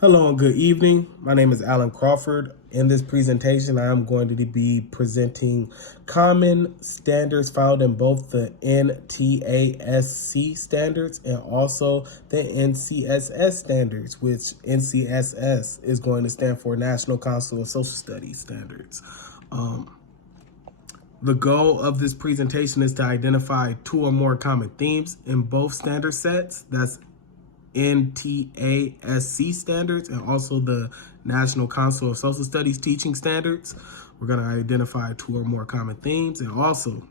Hello and good evening. My name is Alan Crawford. In this presentation, I am going to be presenting common standards found in both the NTASC standards and also the NCSS standards, which NCSS is going to stand for National Council of Social Studies Standards. The goal of this presentation is to identify two or more common themes in both standard sets. That's NTASC standards and also the National Council of Social Studies teaching standards. We're going to identify two or more common themes, and also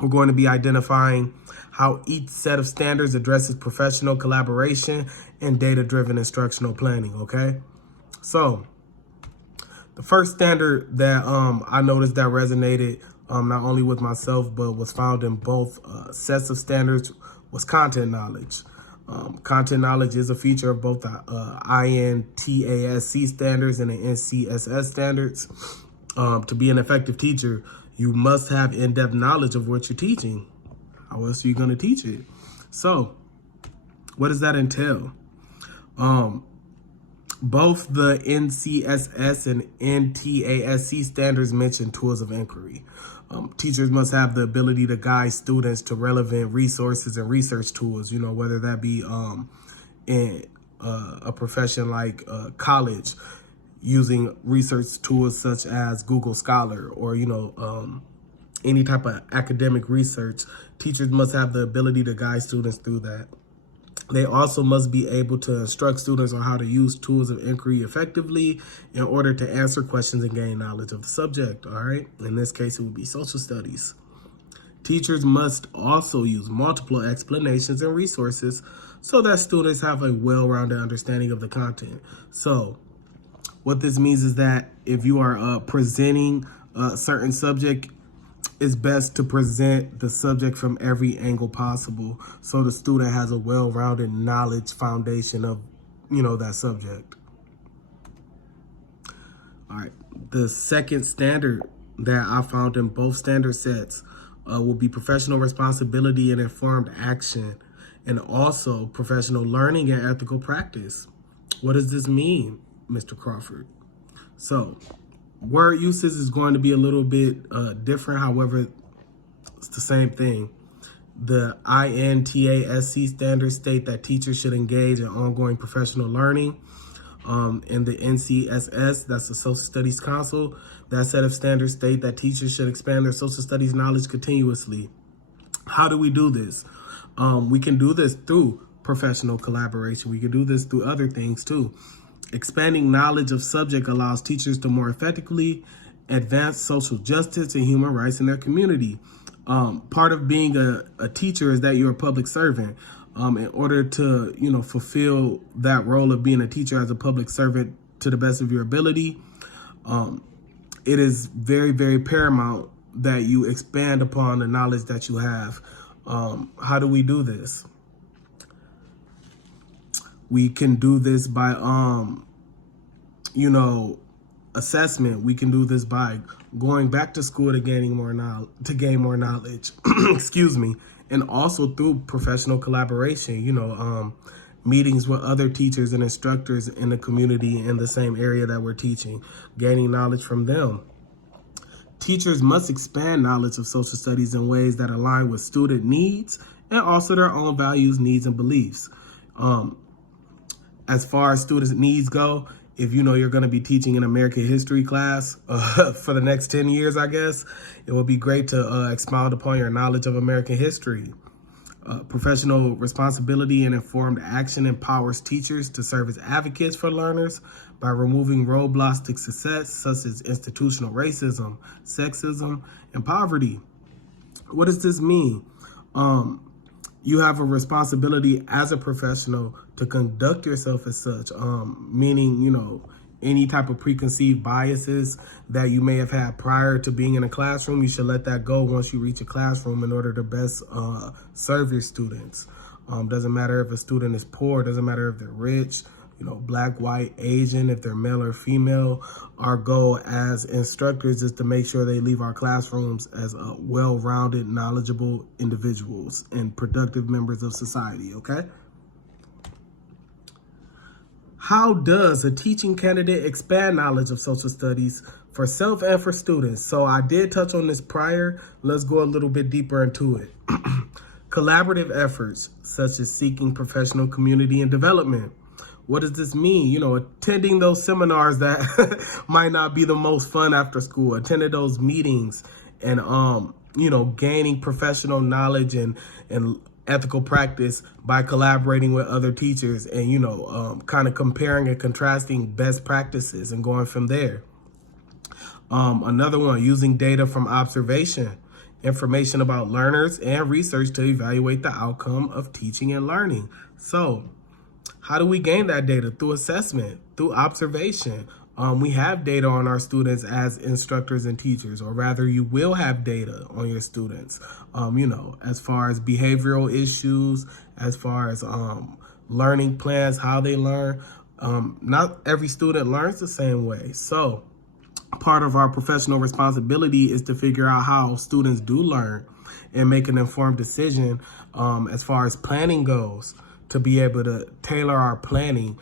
we're going to be identifying how each set of standards addresses professional collaboration and data-driven instructional planning, okay? So the first standard that I noticed that resonated not only with myself, but was found in both sets of standards was content knowledge. Content knowledge is a feature of both the INTASC standards and the NCSS standards. To be an effective teacher, you must have in-depth knowledge of what you're teaching. How else are you going to teach it? So, what does that entail? Both the NCSS and NTASC standards mention tools of inquiry. Teachers must have the ability to guide students to relevant resources and research tools, whether that be in a profession like college, using research tools such as Google Scholar or, any type of academic research. Teachers must have the ability to guide students through that. They also must be able to instruct students on how to use tools of inquiry effectively in order to answer questions and gain knowledge of the subject, all right? In this case, it would be social studies. Teachers must also use multiple explanations and resources so that students have a well-rounded understanding of the content. So what this means is that if you are presenting a certain subject, it's best to present the subject from every angle possible so the student has a well-rounded knowledge foundation of, that subject. All right. The second standard that I found in both standard sets will be professional responsibility and informed action, and also professional learning and ethical practice. What does this mean, Mr. Crawford? So, word usage is going to be a little bit different. However, it's the same thing. The INTASC standards state that teachers should engage in ongoing professional learning. In the NCSS, that's the Social Studies Council, that set of standards state that teachers should expand their social studies knowledge continuously. How do we do this? We can do this through professional collaboration. We can do this through other things too. Expanding knowledge of subject allows teachers to more effectively advance social justice and human rights in their community. Part of being a teacher is that you're a public servant. In order to, fulfill that role of being a teacher as a public servant to the best of your ability, it is very, very paramount that you expand upon the knowledge that you have. How do we do this? We can do this by, assessment. We can do this by going back to school to gain more knowledge. Excuse me. And also through professional collaboration, meetings with other teachers and instructors in the community in the same area that we're teaching, gaining knowledge from them. Teachers must expand knowledge of social studies in ways that align with student needs and also their own values, needs, and beliefs. As far as students' needs go, if you're going to be teaching an American history class for the next 10 years, I guess, it would be great to expound upon your knowledge of American history. Professional responsibility and informed action empowers teachers to serve as advocates for learners by removing roadblocks to success, such as institutional racism, sexism, and poverty. What does this mean? You have a responsibility as a professional to conduct yourself as such, meaning, any type of preconceived biases that you may have had prior to being in a classroom, you should let that go once you reach a classroom in order to best serve your students. Doesn't matter if a student is poor, doesn't matter if they're rich, black, white, Asian, if they're male or female. Our goal as instructors is to make sure they leave our classrooms as well-rounded, knowledgeable individuals and productive members of society, okay? How does a teaching candidate expand knowledge of social studies for self and for students? So I did touch on this prior. Let's go a little bit deeper into it. Collaborative efforts, such as seeking professional community and development. What does this mean? You know, attending those seminars that might not be the most fun after school, attending those meetings and, you know, gaining professional knowledge and ethical practice by collaborating with other teachers and, you know, kind of comparing and contrasting best practices and going from there. Another one, using data from observation, information about learners and research to evaluate the outcome of teaching and learning. So how do we gain that data? Through assessment, through observation. We have data on our students as instructors and teachers, or rather you will have data on your students, you know, as far as behavioral issues, as far as learning plans, how they learn. Not every student learns the same way. So part of our professional responsibility is to figure out how students do learn and make an informed decision as far as planning goes, to be able to tailor our planning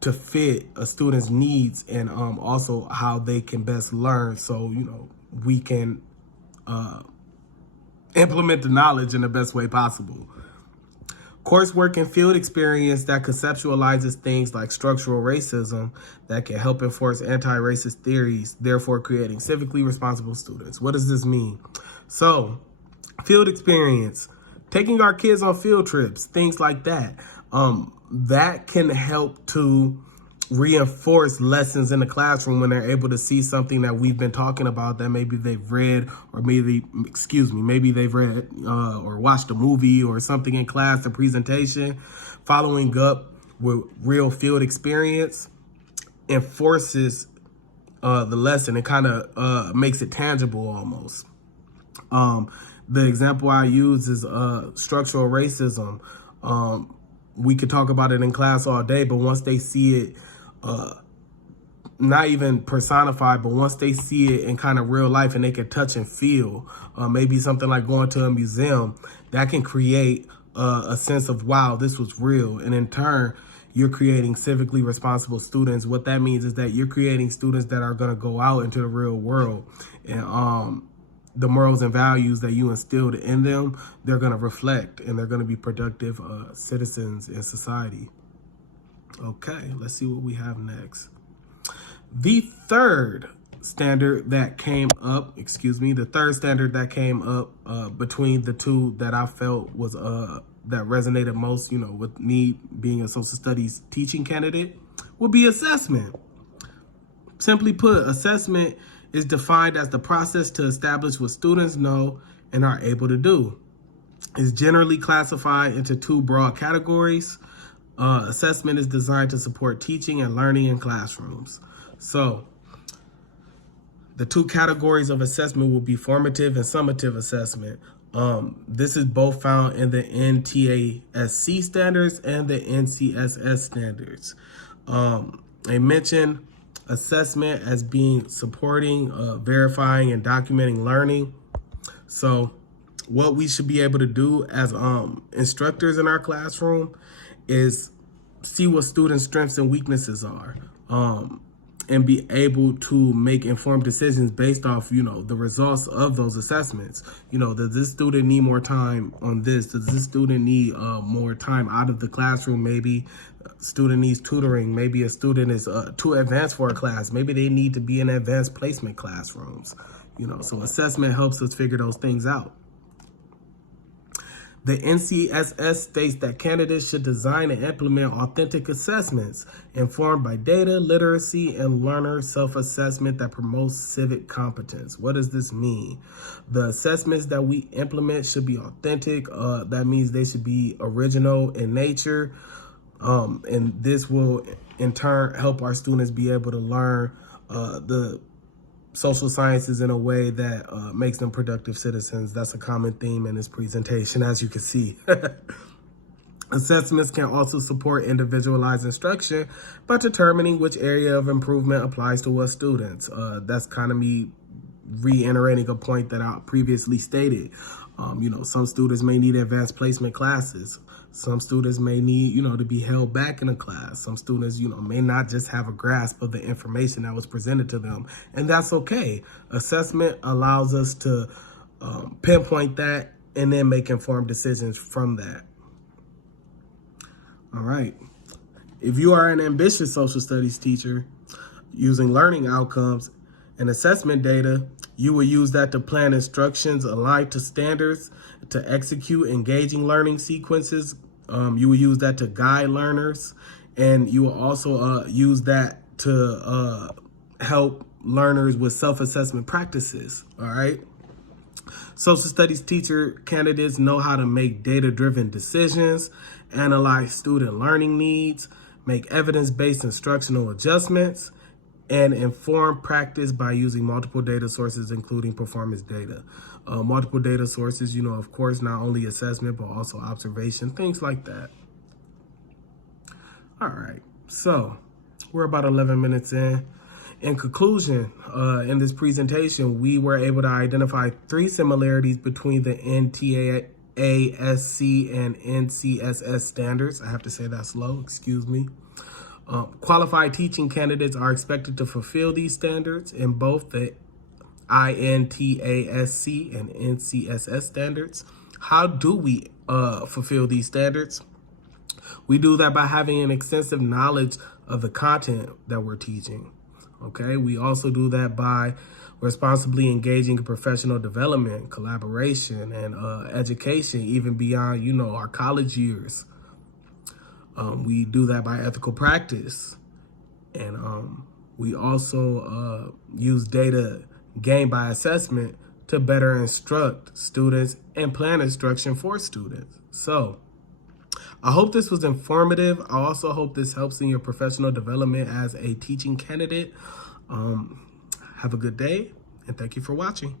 to fit a student's needs and also how they can best learn, so, you know, we can implement the knowledge in the best way possible. Coursework and field experience that conceptualizes things like structural racism that can help enforce anti-racist theories, therefore creating civically responsible students. What does this mean? So, field experience, taking our kids on field trips, things like that. That can help to reinforce lessons in the classroom when they're able to see something that we've been talking about that maybe they've read, or maybe they've read or watched a movie or something in class, a presentation. Following up with real field experience enforces the lesson. It kind of makes it tangible almost. The example I use is structural racism. We could talk about it in class all day, but once they see it, not even personified, but once they see it in kind of real life and they can touch and feel, maybe something like going to a museum, that can create a sense of, wow, this was real. And in turn, you're creating civically responsible students. What that means is that you're creating students that are going to go out into the real world, and the morals and values that you instilled in them, they're going to reflect, and they're going to be productive citizens in society. Okay, let's see what we have next. The third standard that came up, between the two that I felt was that resonated most, you know, with me being a social studies teaching candidate, would be assessment. Simply put, assessment is defined as the process to establish what students know and are able to do. It's generally classified into two broad categories. Assessment is designed to support teaching and learning in classrooms. So the two categories of assessment will be formative and summative assessment. This is both found in the NTASC standards and the NCSS standards. I mentioned assessment as being supporting, verifying, and documenting learning. So what we should be able to do as instructors in our classroom is see what students' strengths and weaknesses are, and be able to make informed decisions based off, you know, the results of those assessments. You know, does this student need more time on this? Does this student need more time out of the classroom? Maybe a student needs tutoring. Maybe a student is too advanced for a class. Maybe they need to be in advanced placement classrooms. You know, so assessment helps us figure those things out. The NCSS states that candidates should design and implement authentic assessments informed by data, literacy, and learner self-assessment that promotes civic competence. What does this mean? The assessments that we implement should be authentic. That means they should be original in nature. And this will, in turn, help our students be able to learn the social sciences in a way that makes them productive citizens. That's a common theme in this presentation, as you can see. Assessments can also support individualized instruction by determining which area of improvement applies to what students. That's kind of me reiterating a point that I previously stated. You know, some students may need advanced placement classes. Some students may need, to be held back in a class. Some students, may not just have a grasp of the information that was presented to them. And that's okay. Assessment allows us to pinpoint that and then make informed decisions from that. All right. If you are an ambitious social studies teacher using learning outcomes and assessment data, you will use that to plan instructions aligned to standards, to execute engaging learning sequences. You will use that to guide learners, and you will also use that to help learners with self-assessment practices, all right? Social studies teacher candidates know how to make data-driven decisions, analyze student learning needs, make evidence-based instructional adjustments, and inform practice by using multiple data sources, including performance data. Multiple data sources, of course, not only assessment, but also observation, things like that. All right, so we're about 11 minutes in. In conclusion, in this presentation, we were able to identify 3 similarities between the NTASC and NCSS standards. I have to say that slow, excuse me. Qualified teaching candidates are expected to fulfill these standards in both the INTASC and NCSS standards. How do we fulfill these standards? We do that by having an extensive knowledge of the content that we're teaching. Okay, we also do that by responsibly engaging in professional development, collaboration, and education, even beyond, our college years. We do that by ethical practice. And we also use data gained by assessment to better instruct students and plan instruction for students. So I hope this was informative. I also hope this helps in your professional development as a teaching candidate. Have a good day, and thank you for watching.